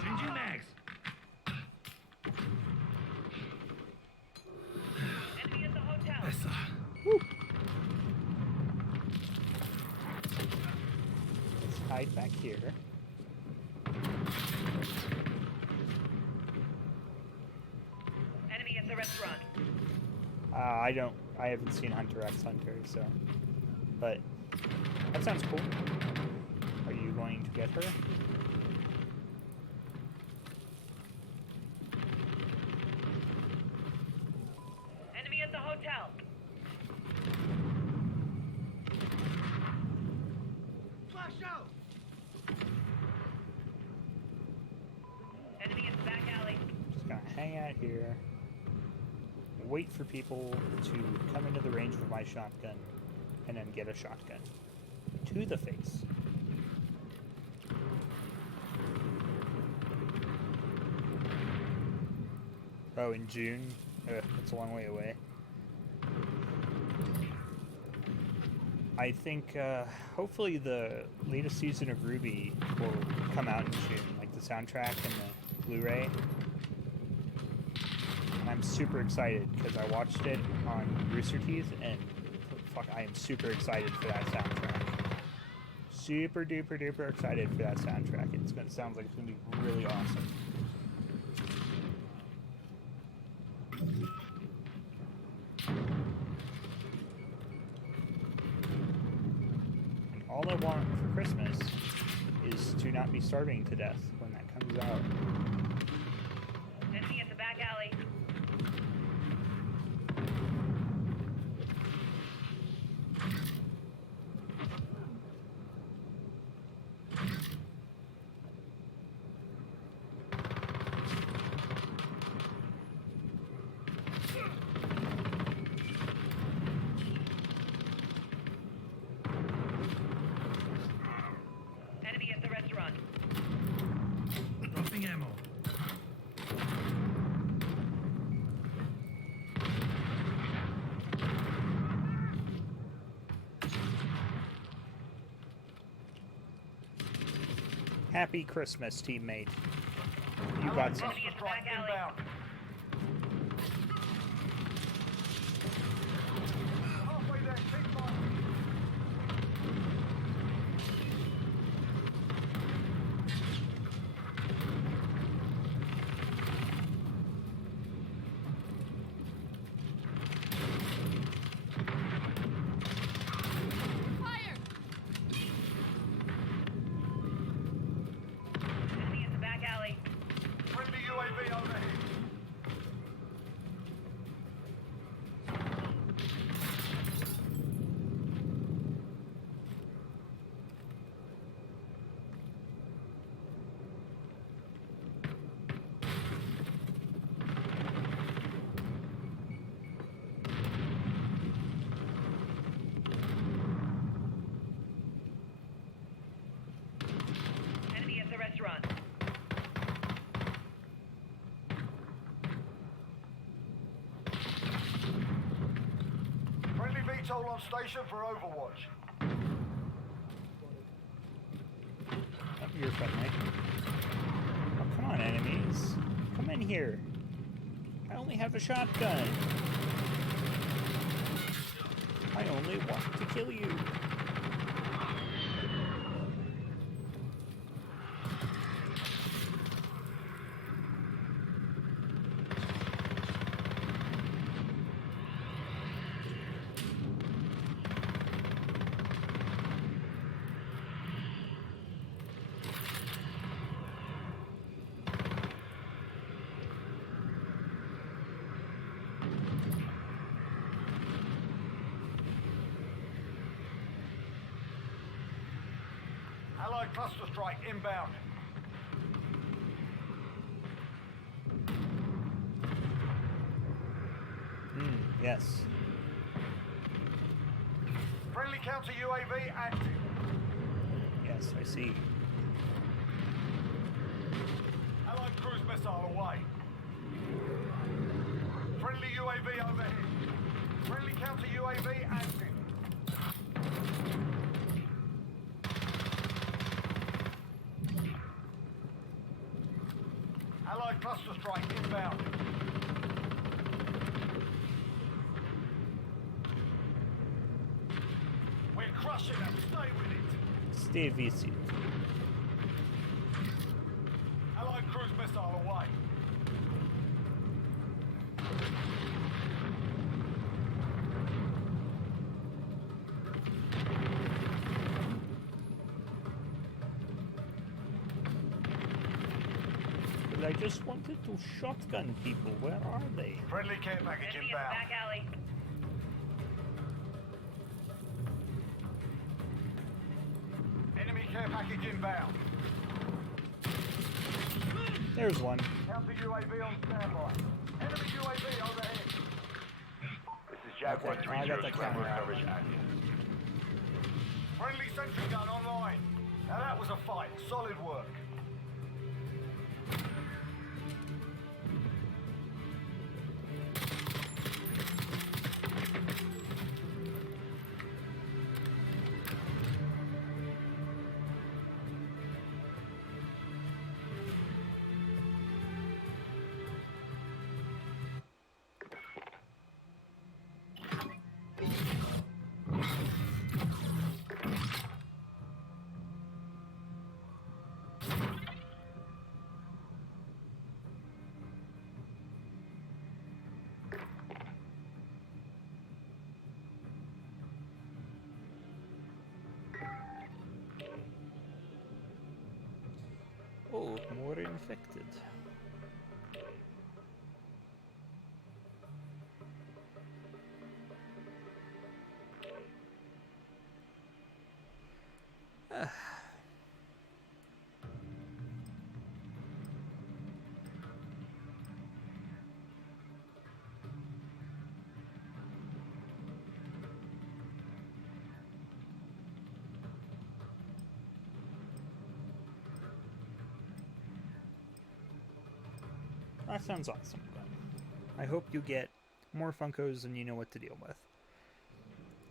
Changing mags. Enemy at the hotel. Let's hide back here. Enemy at the restaurant. I haven't seen Hunter x Hunter, so. But that sounds cool. Are you going to get her? Enemy at the hotel. Flash out. Enemy at the back alley. Just gonna hang out here. Wait for people to come into the range of my shotgun, and then get a shotgun to the face. Oh, in June? It's a long way away. I think hopefully the latest season of RWBY will come out in June, like the soundtrack and the Blu-ray. And I'm super excited because I watched it on Rooster Teeth, and fuck, I am super excited for that soundtrack. Super duper duper excited for that soundtrack. Sounds like it's gonna be really awesome. And all I want for Christmas is to not be starving to death when that comes out. Enemy at the back alley. Enemy at the restaurant. Dropping ammo. Happy Christmas, teammate. You got some. Enemy at the back alley. Inbound. Halfway there. Keep on. Enemy at the back alley. Friendly UAV overhead. Enemy at the restaurant. Friendly VTOL on station for Overwatch. Oh, you're friendly. Oh, come on, enemies. Come in here. I only have a shotgun. I only want to kill you. Allied cluster strike inbound. Yes. Friendly counter UAV active. Yes, I see. Allied cruise missile away. Friendly UAV overhead. Friendly counter UAV active. Allied cluster strike inbound. We're crushing them. Stay with it. Stay with it. Allied cruise missile away. But I just wanted to shotgun people. Where are they? Friendly care package Enemy in the inbound. back alley. Enemy care package inbound. There's one. Counter UAV on standby. Enemy UAV overhead. This is Jaguar Okay, I got the camera out. active. Friendly sentry gun online. Now that was a fight. Solid work. Oh, more infected. That sounds awesome, Glenn. I hope you get more Funkos than you know what to deal with.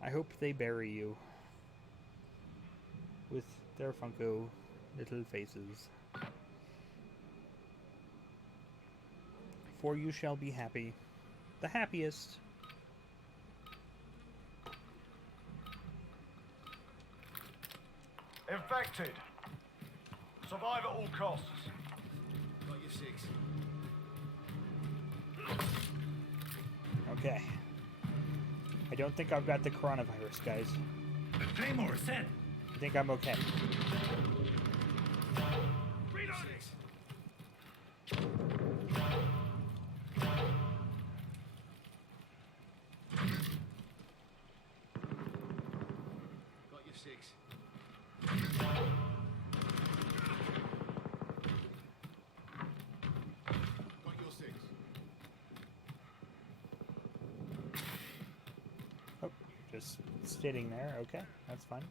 I hope they bury you with their Funko little faces. For you shall be happy. The happiest. Infected. Survive at all costs. Got your six. Okay. I don't think I've got the coronavirus, guys. Claymore, set. I think I'm okay. Reloading. Got your six. Got your six. Oh, just sitting there. Okay, that's fine.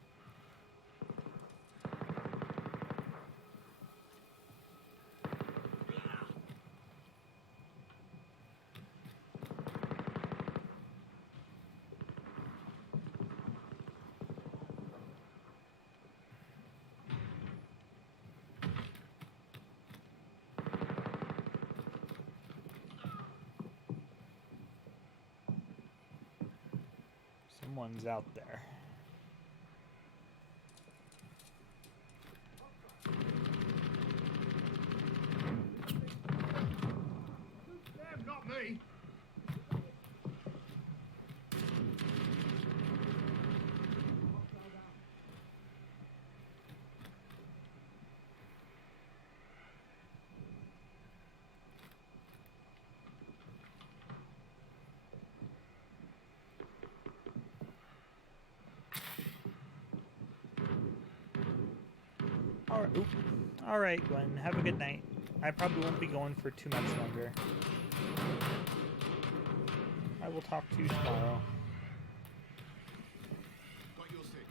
Someone's out there. Damn, not me. Oop. Alright, Gwen. Have a good night. I probably won't be going for too much longer. I will talk to you tomorrow. Got your six.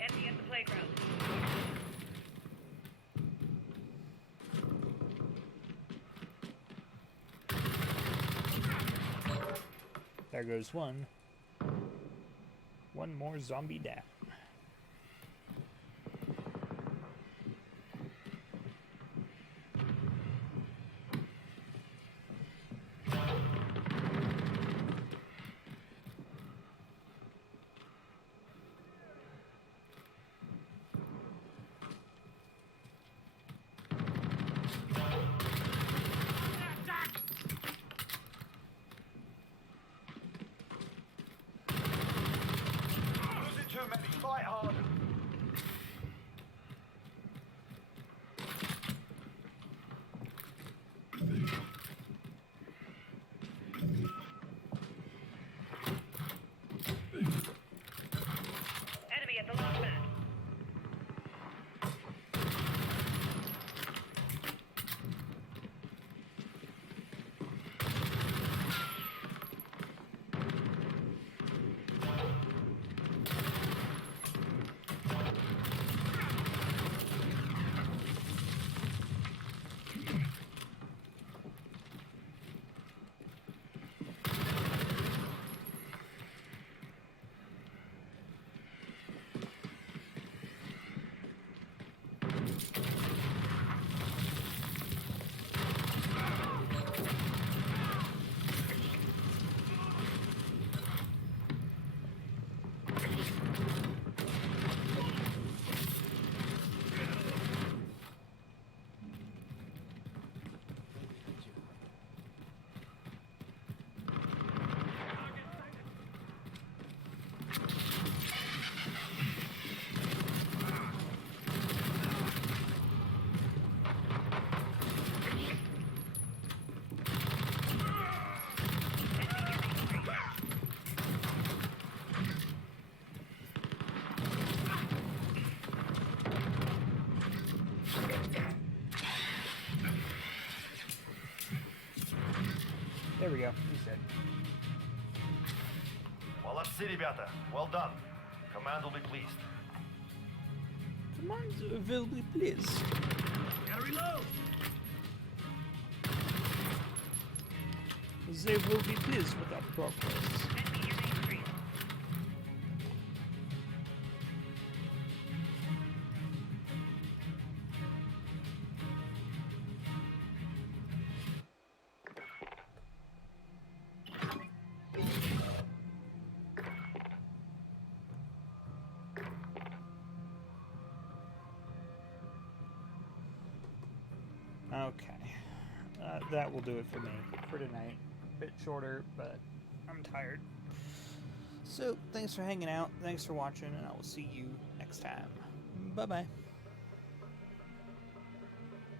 Enemy at the playground. There goes one. One more zombie down. Losing too many. Fight harder. Enemy at the launch pad. There we go. He's dead. Молодцы, ребята. Well done. Command will be pleased. Command will be pleased. Gotta reload! They will be pleased with our progress. Enemy in Main Street. Okay. That will do it for me for tonight. Bit shorter, but I'm tired. So, thanks for hanging out. Thanks for watching, and I will see you next time. Bye-bye.